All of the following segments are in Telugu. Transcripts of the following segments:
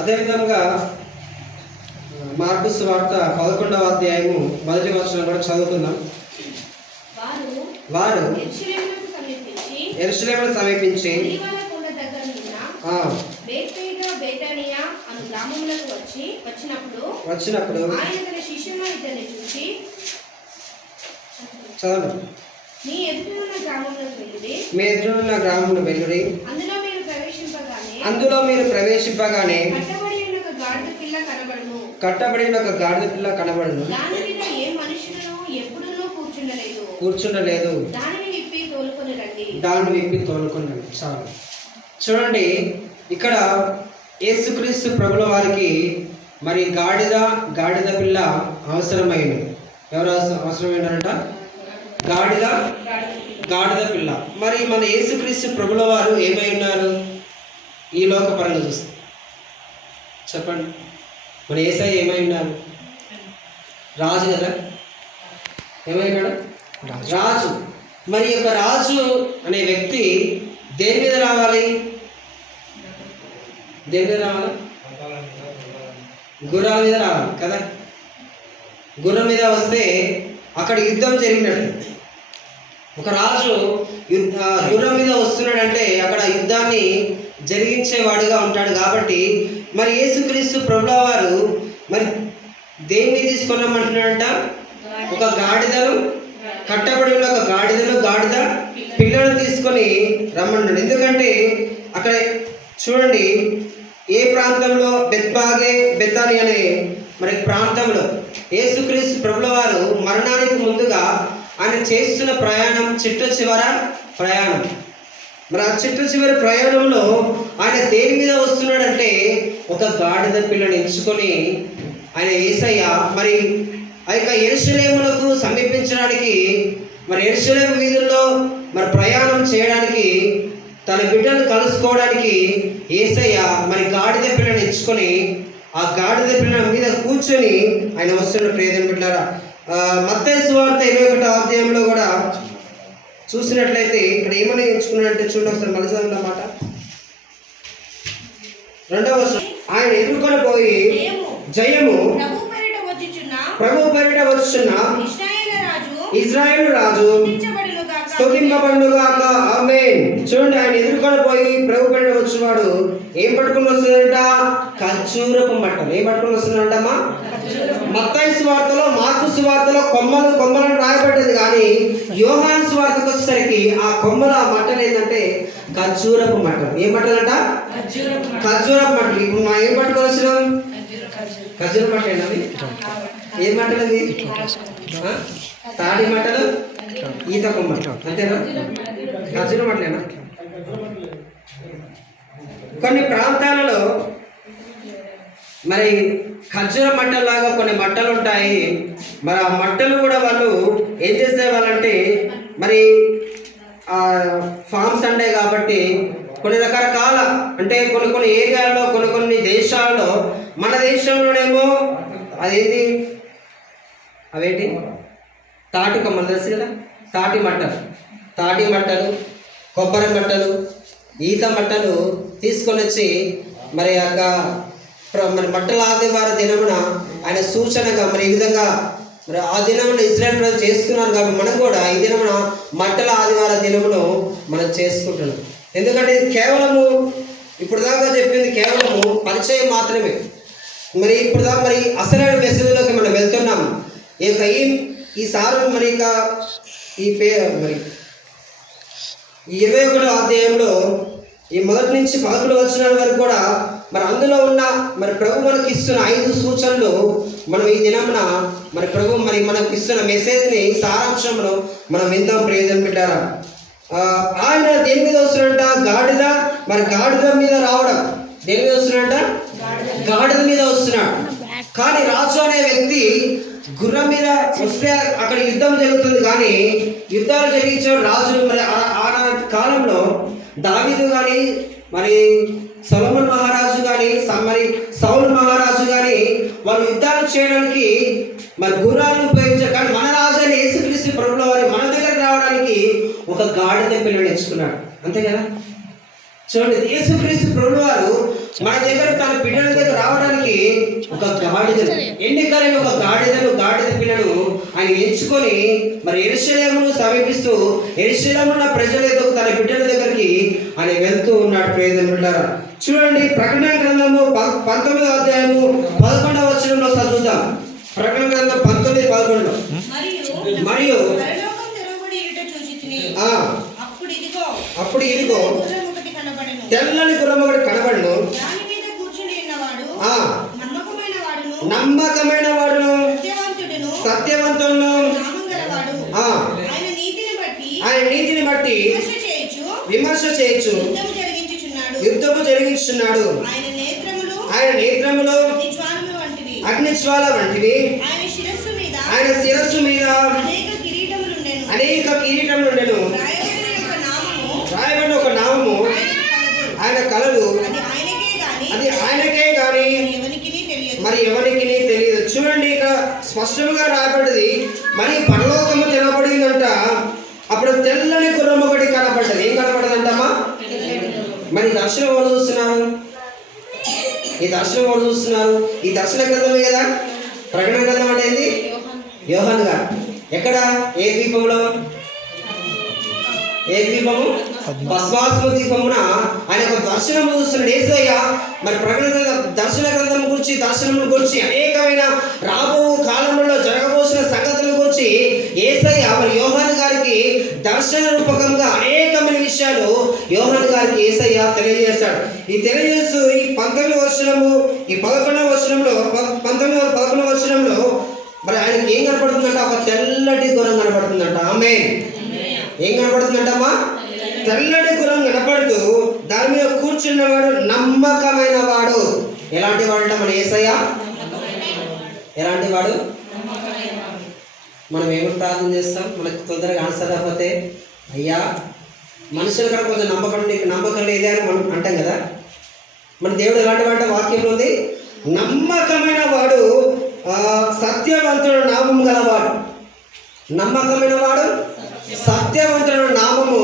అదేవిధంగా మార్కు సువార్త 11వ అధ్యాయము 1వ వచనం కూడా చదువుకుందాం. వారు యెరూషలేమును సమీపించి వచ్చినప్పుడు చదవండి. మీ ఎదురున్న గ్రామంలో వెళ్ళుడి, అందులో మీరు ప్రవేశింపగానే కట్టబడిన ఒక గాడిద పిల్ల కనబడును. కూర్చుండలేదు, దాన్ని విప్పి తోలుకొని రండి. చాలు. చూడండి, ఇక్కడ యేసుక్రీస్తు ప్రభుల వారికి మరి గాడిద పిల్ల అవసరమైంది. ఎవరు అవసరమైనారంట? గాడిద పిల్ల. మరి మన యేసుక్రీస్తు ప్రభుల వారు ఏమై ఉన్నారు ఈ లోక పరంగా చూస్తే? చెప్పండి. మన యేసయ్య ఏమై ఉన్నారు? రాజు కదా. ఏమైనాడు? రాజు. మరి యొక్క రాజు అనే వ్యక్తి దేని మీద రావాలి? గుర్రాల మీద రావాలి కదా. గుర్రం మీద వస్తే అక్కడ యుద్ధం జరిగినట్టు. ఒక రాజు గుర్రం మీద వస్తున్నాడంటే అక్కడ యుద్ధాన్ని జరిగించేవాడుగా ఉంటాడు. కాబట్టి మరి యేసుక్రీస్తు ప్రభుల వారు మరి దేన్ని తీసుకున్నామంటున్నాడంట? ఒక గాడిదను, కట్టబడి ఉన్న ఒక గాడిద పిల్లను తీసుకొని రమ్మన్నాడు. ఎందుకంటే అక్కడ చూడండి, ఏ ప్రాంతంలో బెతాని అనే మరి ప్రాంతంలో యేసుక్రీస్తు ప్రభుల వారు మరణానికి ముందుగా ఆయన చేస్తున్న ప్రయాణం చిట్ట చివర ప్రయాణం. మరి ఆ చిట్ట చివరి ప్రయాణంలో ఆయన దేని మీద వస్తున్నాడంటే ఒక గాడిద పిల్లని ఎంచుకొని ఆయన యేసయ్య మరి ఆ యొక్క యెరూషలేమునకు సమీపించడానికి, మరి యెరూషలేము వీధుల్లో మరి ప్రయాణం చేయడానికి, తన బిడ్డను కలుసుకోవడానికి యేసయ్య మరి గాడిద పిల్లని ఎంచుకొని ఆ గాడిద పిల్ల మీద కూర్చొని ఆయన వస్తున్న ప్రియమైన బిడ్డలారా, మత్తయి సువార్త 21వ అధ్యాయంలో కూడా చూసినట్లయితే ఇక్కడ ఏమని ఎంచుకున్నాడంటే చూడండి ఒకసారి మళ్ళీ అన్నమాట. 2వ వచనం, ఆయన ఎదుర్కొని పోయి జయము ప్రభు పేరిట వచ్చుచున్న ఇశ్రాయేలు రాజు స్తుతింపబడునుగాక, ఆమేన్. చూడండి, ఆయన ఎదుర్కొని పోయి ప్రభు పేరిట వచ్చేవాడు ఏం పట్టుకుని వస్తున్నాడంట? ఖర్జూరపు మట్టలు. ఏం పట్టుకుని వస్తున్నాడంటమ్మా? మత్తయి సువార్తలో, మార్కు సువార్తలో కొమ్మలను రాయబడ్డది, కానీ యోహాను సువార్తకు వచ్చేసరికి ఆ మట్టలు ఏంటంటే ఖర్జూరపు మట్టలు. ఏం మట్టలంట? ఖర్జూరపు మట్టలు. ఇప్పుడు మనం ఏం పట్టుకోవచ్చినాం? ఖర్జూర మట్టలు అవి. ఏం మట్టలు అది? తాడి మట్టలు, ఈత కొమ్మలు, అంతేనా? ఖర్జూర మట్టలేనా? కొన్ని ప్రాంతాలలో మరి ఖర్జూర మట్టల్లాగా కొన్ని మట్టలు ఉంటాయి. మరి ఆ మట్టలు కూడా వాళ్ళు ఏం చేసేవాళ్ళంటే మరి ఫామ్ సండే కాబట్టి కొన్ని రకరకాల అంటే కొన్ని ఏరియాల్లో కొన్ని దేశాల్లో, మన దేశంలోనేమో అదేంటి అవేంటి తాటి కొమ్మలు తెలుసు కదా, తాటి మట్టలు, కొబ్బరి మట్టలు, ఈత మట్టలు తీసుకొని వచ్చి మరి మరి మట్టల ఆదివార దినమున ఆయన సూచనగా మరి ఈ విధంగా మరి ఆ దినమున ఇజ్రాయెల్ ప్రజలు చేసుకున్నారు. కాబట్టి మనం కూడా ఈ దినమున మట్టల ఆదివార దినమును మనం చేసుకుంటున్నాం. ఎందుకంటే ఇది కేవలము ఇప్పుడు దాకా చెప్పింది కేవలము పరిచయం మాత్రమే. మరి ఇప్పుడు దాకా మరి అసలైన మెసేజ్లోకి మనం వెళ్తున్నాము. ఈసారి మరి మరి 21వ అధ్యాయంలో ఈ 1 నుంచి 11 వచనాల వరకు కూడా మరి అందులో ఉన్న మరి ప్రభు మనకి ఇస్తున్న 5 సూచనలు మనం ఈ దినమున మరి ప్రభు మరి మనకు ఇస్తున్న మెసేజ్ని సారాంశంలో మనం విందాం. ప్రియమైన బిడ్డారా, ఆయన దేని మీద వస్తున్నాడంట? గాడిద మీద రావడం. దేని మీద వస్తున్నాడంట? గాడిద మీద వస్తున్నాడు. కానీ రాజు అనే వ్యక్తి గుర్రం మీద వస్తే అక్కడ యుద్ధం జరుగుతుంది. కానీ యుద్ధాలు జరిగించిన రాజులు మరి ఆ కాలంలో దావీదు కానీ మరి సొలొమోను మహారాజు కానీ మరి సౌలు మహారాజు కానీ వాళ్ళు యుద్ధాలు చేయడానికి మరి గుర్రాలను ఉపయోగించారు. కానీ మన రాజు అని యేసుక్రీస్తు ప్రభుల వారి మన దగ్గర రావడానికి ఒక గాడిద పిల్లని ఎంచుకున్నాడు. అంతే కదా. చూడండి, యేసుక్రీస్తు ప్రభువు వారు మన దగ్గర తన బిడ్డల దగ్గర రావడానికి ఒక గాడిదను, ఎన్నికలైన ఒక గాడిద పిల్లను ఆయన ఎంచుకొని మరి యెరూషలేమును సమీపిస్తూ యెరూషలేములో ఉన్న ప్రజల ఎదుగు తన బిడ్డల దగ్గరికి ఆయన వెళ్తూ ఉన్నాడు. ప్రియమిత్రులారా, చూడండి, ప్రకటన గ్రంథము 19వ అధ్యాయము 11వ వచనంలో చదువుతాం. ప్రకటన గ్రంథం 19:11. మరియు అప్పుడు ఇదిగో తెల్లని గుర్రం ఒకటి కనబడును, నమ్మకమైన వాడును సత్యవంతుడును, ఆయన నీతిని బట్టి విమర్శ చేయొచ్చు, యుద్ధము జరిగించుచున్నాడు. ఆయన నేత్రములు అగ్నిజ్వాల వంటివి, ఆయన శిరస్సు మీద అనేక కిరీటములుండెను, రాయబడిన ఒక నామము, ఆయన కలలు అది ఆయనకే గాని మరి ఎవరికి తెలియదు. చూడండి, ఇక స్పష్టంగా రాబడ్డది. మరి పరలోకము తెలబడిందంట. అప్పుడు తెల్లని గుర్రం ఒకటి కనబడ్డది. ఏం కనబడ్డదంటమ్మా? మరి దర్శనం ఎవరు చూస్తున్నారు? ఈ దర్శనం ఎవరు చూస్తున్నారు? ఈ దర్శన గ్రంథమే కదా. ప్రకటన గ్రంథం అంటే ఏంది? యోహాను గారు. ఎక్కడ? ఏ ద్వీపంలో? ఏ ద్వీపము? భస్మాసుమ ద్వీపమున ఆయన ఒక దర్శనం చూస్తున్నాడు యేసయ్య. మరి ప్రకటన దర్శన గ్రంథం గురించి, దర్శనం గురించి, అనేకమైన రాబో కాలంలో జరగబోసిన సంగతుల గురించి యేసయ్య మరి యోహాను గారికి దర్శన రూపకంగా అనేకమైన విషయాలు యోహాను గారికి యేసయ్య తెలియజేస్తాడు. ఈ తెలియజేస్తూ ఈ 19వ వచనము, ఈ 11వ వచనంలో, 11వ వచనంలో మరి ఆయనకి ఏం కనపడుతుందంట? ఒక తెల్లటి గుర్రం కనపడుతుందంట. ఆమేన్. ఏం కనపడుతుందంటమ్మా? తెల్లటి గుర్రం కనపడుతూ దాని మీద కూర్చున్నవాడు నమ్మకమైన వాడు. ఎలాంటి వాడంట మన యేసయ్య? ఎలాంటి వాడు? మనం ఏమి ప్రార్థన చేస్తాం? మనకు తొందరగా ఆన్సర్ రాకపోతే, అయ్యా మనుషుల కన్నా కొంచెం నమ్మకం లేదే అని మనం అంటాం కదా. మన దేవుడు ఎలాంటి వాడు? వాక్యంలో ఉంది, నమ్మకమైన వాడు, సత్యవంతుడు నామము గలవాడు. నమ్మకమైన వాడు, సత్యవంతుడు నామము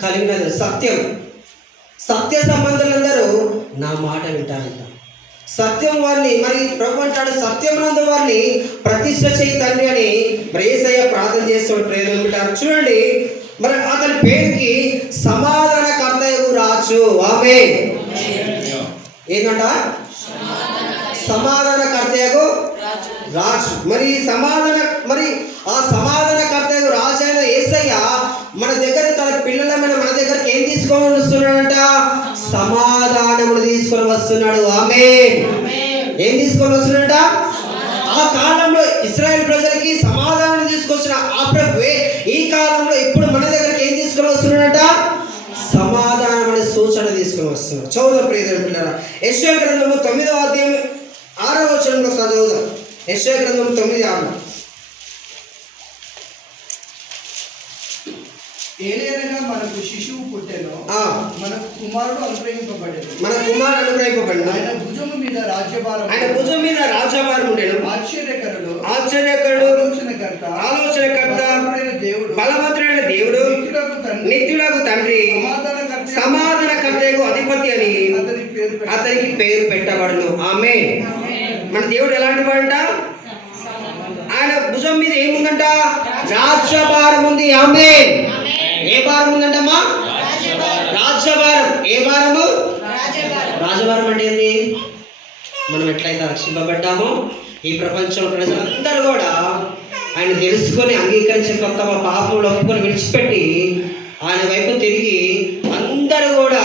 కలిగినది. సత్య సంబంధులందరూ నా మాట వింటారంట. సత్యం వారిని మరి ప్రభు అంటాడు, సత్యమునందు వారిని ప్రతిష్ఠ చేయి తండ్రి అని యేసయ్య ప్రార్థన చేస్తాడు. ప్రేమింటారు. చూడండి, మరి అతని పేరుకి సమాధానకర్తయగు రాజు. ఆమేన్. ఏంటంట? సమాధానకర్తయగు రాజు. మరి ఆ సమాధానకర్తయగు రాజు అయిన యేసయ్య మన దగ్గర తన పిల్లలమైన మన దగ్గరికి ఏం తీసుకొని వస్తున్నాడంట? సమాధానమును తీసుకొని వస్తున్నాడు. ఆమేన్. ఏం తీసుకొని వస్తున్నాడంట? ఆ కాలంలో ఇశ్రాయేల్ ప్రజలకి సమాధానం తీసుకొచ్చిన ఆ ప్రభువే ఈ కాలంలో ఇప్పుడు మన దగ్గరికి ఏం తీసుకొని వస్తున్నాడంట? సమాధానం అనే సూచన తీసుకొని వస్తున్నాడు. చదువుదాం ప్రియమిత్రులారా, యెషయా గ్రంథము 9వ అధ్యాయం 6వ వచనంలో చదువుదాం. యెషయా గ్రంథం 9:6. ఏలయనగా మనకు శిశువు పుట్టెను, మనకు కుమారుడు అనుగ్రహింపబడెను. ఆయన భుజము మీద రాజ్యభారం ఉండెను. ఆశ్చర్యకరుడు, ఆలోచనకర్త, బలవంతుడైన దేవుడు, నిత్యులకు తండ్రి, సమాధానకర్తకు అధిపతి అని అతనికి పేరు పెట్టబడును. ఆమేన్. మన దేవుడు ఎలాంటి వాడంట? ఆయన భుజం మీద ఏముందంట? రాజ్యభారం ఉంది. ఆమేన్. ఏ భారం ఉందంటమ్మా? రాజ్యభారం. ఏ భారము? రాజభారం అంటే ఏంది? మనం ఎట్లయితే రక్షింపబడ్డామో ఈ ప్రపంచంలో ప్రజలందరూ కూడా ఆయన తెలుసుకొని అంగీకరించి తమ పాపంలో ఒప్పుకొని విడిచిపెట్టి ఆయన వైపు తిరిగి అందరూ కూడా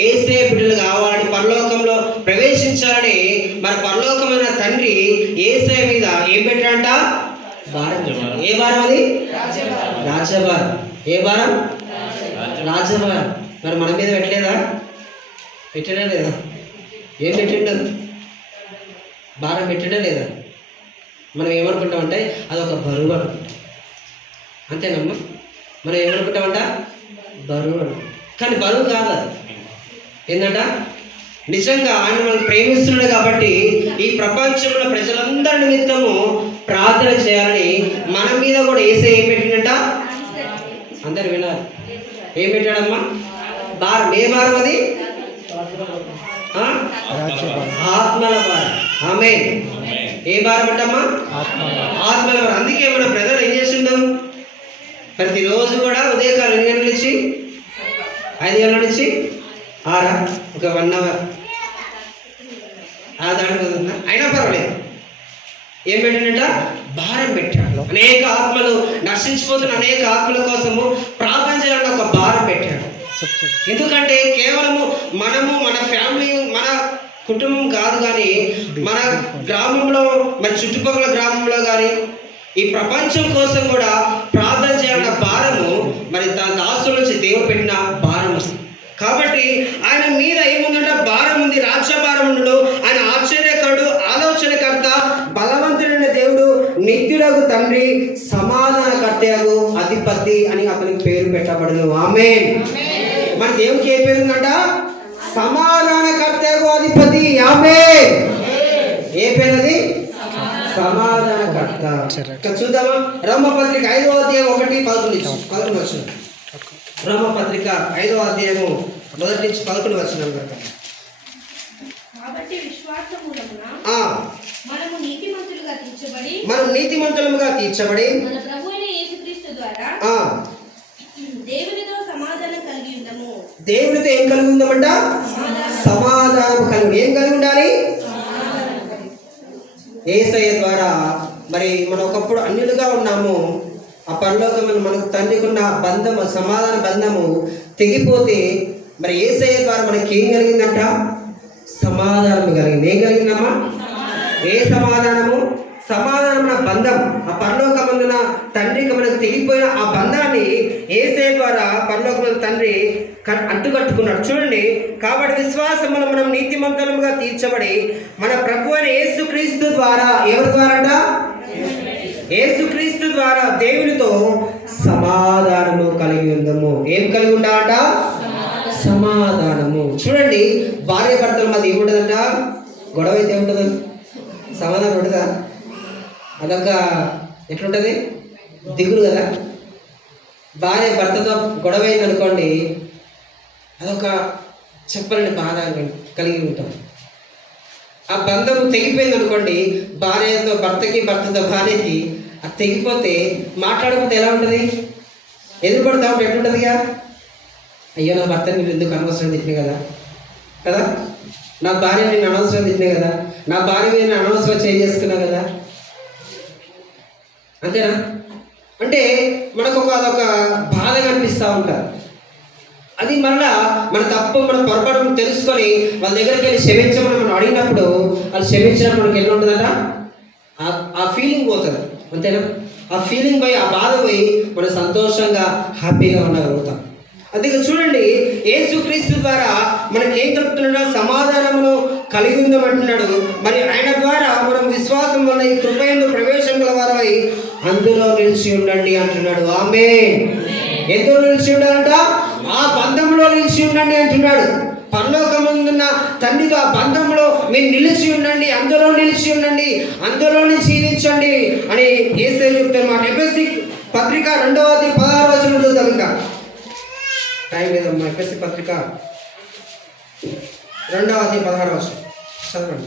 యేసే బిడ్డలు కావాలని, పరలోకంలో ప్రవేశించాలని మరి పరలోకమైన తండ్రి యేసే మీద ఏం పెట్టాడంట? భారం. ఏ భారం అది? రాజ్యభారం. ఏ భారం? రాజ్యభారం. మరి మన మీద పెట్టలేదా? పెట్టడా లేదా? ఏం పెట్టిండు? భారం పెట్టడా లేదా? మనం ఏమనుకుంటామంటే అదొక బరువు అనుకుంటాం. అంతేనమ్మా? మనం ఏమనుకుంటామంట? బరువు అనుకుంటాం. కానీ బరువు కాదు అది. ఏంటంట? నిజంగా ఆయన మనం ప్రేమిస్తున్నాడు కాబట్టి ఈ ప్రపంచంలో ప్రజలందరి నిమిత్తము ప్రార్థన చేయాలని మన మీద కూడా యేసే ఏం పెట్టిందంట? అందరు వినాలి. ఏం పెట్టాడమ్మా? భారం. ఏ భారం అది? ఆ? ఆత్మల భారం. ఆమేన్. ఏ భారం అంటమ్మా? ఆత్మల భారం. అందుకే మన బ్రదర్ ఏం చేస్తుందాం, ప్రతిరోజు కూడా ఉదయకాలం 8 గంటల నుంచి 5 గంటల నుంచి 6 ఒక 1 అవర్ దాడిపోతుందా, అయినా పర్వాలేదు. ఏం పెట్టినట్ట? భారం పెట్టాడు. అనేక ఆత్మలు నశించిపోతున్న అనేక ఆత్మల కోసము ప్రార్థన చేయాలని ఒక భారం పెట్టాడు. ఎందుకంటే కేవలము మనము, మన ఫ్యామిలీ, మన కుటుంబం కాదు, కానీ మన గ్రామంలో, మన చుట్టుపక్కల గ్రామంలో కానీ ఈ ప్రపంచం కోసం కూడా ప్రార్థన చేయాలన్న భారము మరి తన దాసుల నుంచి దేవుడు పెట్టిన భారము. కాబట్టి ఆయన మీద ఏముందంటే భారం ఉంది, రాజ్య భారం ఉండడు. ఆయన ఆశ్చర్యకరుడు, ఆలోచనకర్త, బలవంతుడైన దేవుడు, నిత్యుడగు తండ్రి, సమాధానకర్తయగు అధిపతి అని అతనికి పేరు పెట్టబడును. ఆమేన్. మన దేవునికి ఏ పేరు ఉందంట? సమాధానకర్తయగు అధిపతి. ఆమేన్. ఏ పేరు అది? సమాధానకర్త. చూద్దామా? రోమపత్రిక 5వ అధ్యాయం 1-11 వచనం. రోమపత్రిక 5వ అధ్యాయము 1-11 వరకు. కాబట్టి విశ్వాసం మూలమున మనము నీతిమంతులుగా తీర్చబడి మన ప్రభువైన యేసుక్రీస్తు ద్వారా దేవునితో సమాధానం కలిగి ఉందము. దేవునితో ఏం కలిగి ఉందామంట? సమాధానం కలిగి. ఏం కలిగి ఉండాలి? యేసయ్య ద్వారా మరి మనం ఒకప్పుడు అన్యులుగా ఉన్నాము. ఆ పరలోకమైన మనకు తండ్రికి ఉన్న బంధము, సమాధాన బంధము తెగిపోతే మరి యేసయ్య ద్వారా మనకి ఏం కలిగిందంట? సమాధానం కలిగింది. ఏం కలిగిందమ్మా? ఏ సమాధానము? సమాధానం బంధం. ఆ పరలోకమందున తండ్రికి మనకు తెగిపోయిన ఆ బంధాన్ని యేసయ్య ద్వారా పరలోకమైన తండ్రి అంటుకట్టుకున్నాడు. చూడండి, కాబట్టి విశ్వాసములో మనం నీతిమంతులుగా తీర్చబడి మన ప్రభువైన యేసుక్రీస్తు ద్వారా, ఎవరి ద్వారాట? యేసుక్రీస్తు ద్వారా దేవునితో సమాధానము కలిగి ఉందము. ఏం కలిగి ఉండాలంట? సమాధానము. చూడండి, భార్య భర్తల మధ్య ఏముంటుందంట? గొడవ అయితే ఉంటుంది, సమాధానం ఉంటుందా? అదొక ఎట్లుంటుంది? దిగులు కదా. భార్య భర్తతో గొడవ అయింది అనుకోండి, అదొక చెప్పలేని బాధ కలిగి ఉంటాం. ఆ బంధం తెగిపోయింది అనుకోండి, భార్యతో భర్తకి, భర్తతో భార్యకి, అది తెగిపోతే మాట్లాడకపోతే ఎలా ఉంటుంది? ఎదురుపడతా ఉంటే ఎట్లుంటుందిగా? అయ్యో, నా భర్తని మీరు ఎందుకు అనవసరం తిట్టినా కదా, కదా, నా భార్య నేను అనవసరం తిట్టినా కదా, నా భార్య నేను అనవసరం చేసుకున్నా కదా, అంతేనా? అంటే మనకు అదొక బాధగా అనిపిస్తూ ఉంటారు. అది మళ్ళా మన తప్పు, మన పొరపాటు తెలుసుకొని వాళ్ళ దగ్గరికి వెళ్ళి క్షమించమని మనం అడిగినప్పుడు వాళ్ళు క్షమించినప్పుడు మనకి ఎట్లా ఉంటుందట? ఆ ఫీలింగ్ పోతుంది. అంతేనా? ఆ ఫీలింగ్ పోయి, ఆ బాధ పోయి మనం సంతోషంగా, హ్యాపీగా ఉండగలుగుతాం. అందుకే చూడండి, యేసుక్రీస్తు ద్వారా మనకి ఏం చెప్తున్నాడో? సమాధానమును కలిగి ఉందామంటున్నాడు. మరి ఆయన ద్వారా మనం విశ్వాసం వల్ల ఈ కృపయందు ప్రవేశం గల వారమై అందులో నిలిచి ఉండండి అంటున్నాడు. ఆమేన్. ఎందులో నిలిచి ఉండాలంట? ఆ బంధంలో నిలిచి ఉండండి అంటున్నాడు. పరలోకమందున్న తండ్రితో ఆ బంధంలో మీరు నిలిచి ఉండండి, అందులో నిలిచి ఉండండి, అందులోనే జీవించండి అని యేసయ్య చెప్తున్నమాట. ఎఫెసీ పత్రిక 2వ అధ్యాయం 16వ వచనం చూద్దాం. ఇంకా టైం లేదమ్మా. ఎఫెసీ పత్రిక 2వ అధ్యాయం 16వ వచనం చదవండి.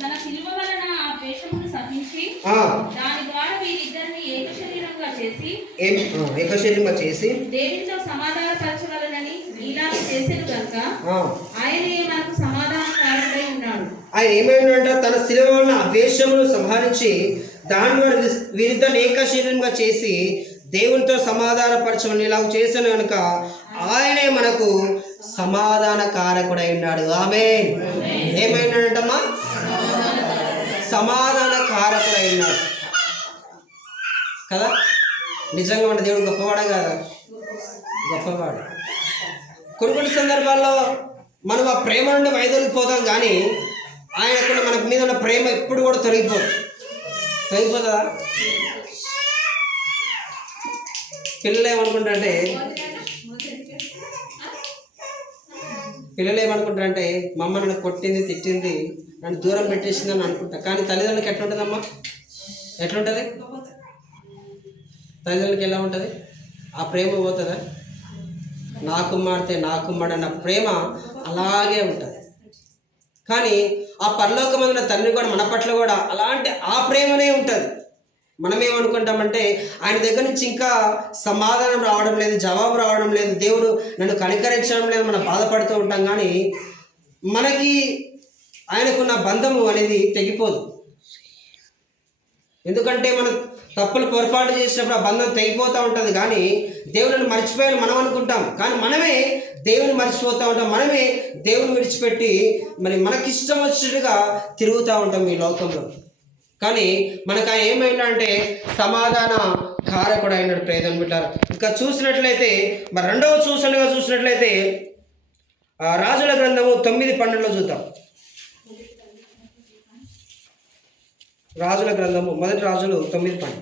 తన సిలువ వలన ఆ ద్వేషమును సహించి దాని ద్వారా వీరిద్దరిని ఏక శరీరంగా చేసి దేవునితో సమాధానపరచవలెనని ఈలాగు చేసెను గనుక ఆయనే మనకు సమాధానకారకుడై ఉన్నాడు. ఆయన ఏమైనాడంట? తన సిలువ వలన ఆ ద్వేషమును సంహరించి దాని ద్వారా వీరిద్దరిని ఏక శరీరంగా చేసి దేవునితో సమాధానపరచమని ఇలాగ చేశాను కనుక ఆయనే మనకు సమాధాన కారకుడై ఉన్నాడు. ఆమేన్. ఏమైనాడంటమ్మా? సమాధాన కారకుడై ఉన్నాడు కదా. నిజంగా మన దేవుడు గొప్పవాడే కదా, గొప్పవాడు. కొన్ని సందర్భాల్లో మనం ఆ ప్రేమ నుండి వైదొలిగిపోతాం, కానీ ఆయనకున్న మన మీద ఉన్న ప్రేమ ఎప్పుడు కూడా తొలగిపోతుందా? పిల్లలు ఏమనుకుంటారంటే మా అమ్మ నన్ను కొట్టింది, తిట్టింది, నన్ను దూరం పెట్టేసింది అని అనుకుంటా. కానీ తల్లిదండ్రులకి ఎట్లుంటుందమ్మా? ఎట్లుంటుంది? తల్లిదండ్రులకి ఎలా ఉంటుంది? ఆ ప్రేమ పోతుందా? నా కుమారుడు అన్న ప్రేమ అలాగే ఉంటుంది. కానీ ఆ పరలోకమందున తండ్రి కూడా మన పట్ల కూడా అలాంటి ఆ ప్రేమనే ఉంటుంది. మనమేమనుకుంటామంటే ఆయన దగ్గర నుంచి ఇంకా సమాధానం రావడం లేదు, జవాబు రావడం లేదు, దేవుడు నన్ను కనికరించడం లేదు, మనం బాధపడుతూ ఉంటాం. కానీ మనకి ఆయనకున్న బంధము అనేది తెగిపోదు. ఎందుకంటే మనం తప్పులు పొరపాటు చేసినప్పుడు ఆ బంధం తెగిపోతూ ఉంటుంది. కానీ దేవుడిని మర్చిపోయాను మనం అనుకుంటాం, కానీ మనమే దేవుని మర్చిపోతూ ఉంటాం. మనమే దేవుని విడిచిపెట్టి మరి మనకిష్టం వచ్చినట్టుగా తిరుగుతూ ఉంటాం ఈ లోకంలో. కానీ మనకు ఆయన ఏమైందంటే సమాధాన కారకుడు అయినాడు. ప్రేదను పెట్టారు. ఇంకా చూసినట్లయితే మరి రెండవ సూచనగా చూసినట్లయితే రాజుల గ్రంథము 9:12 చూద్దాం. రాజుల గ్రంథము 1 రాజులు 9:12.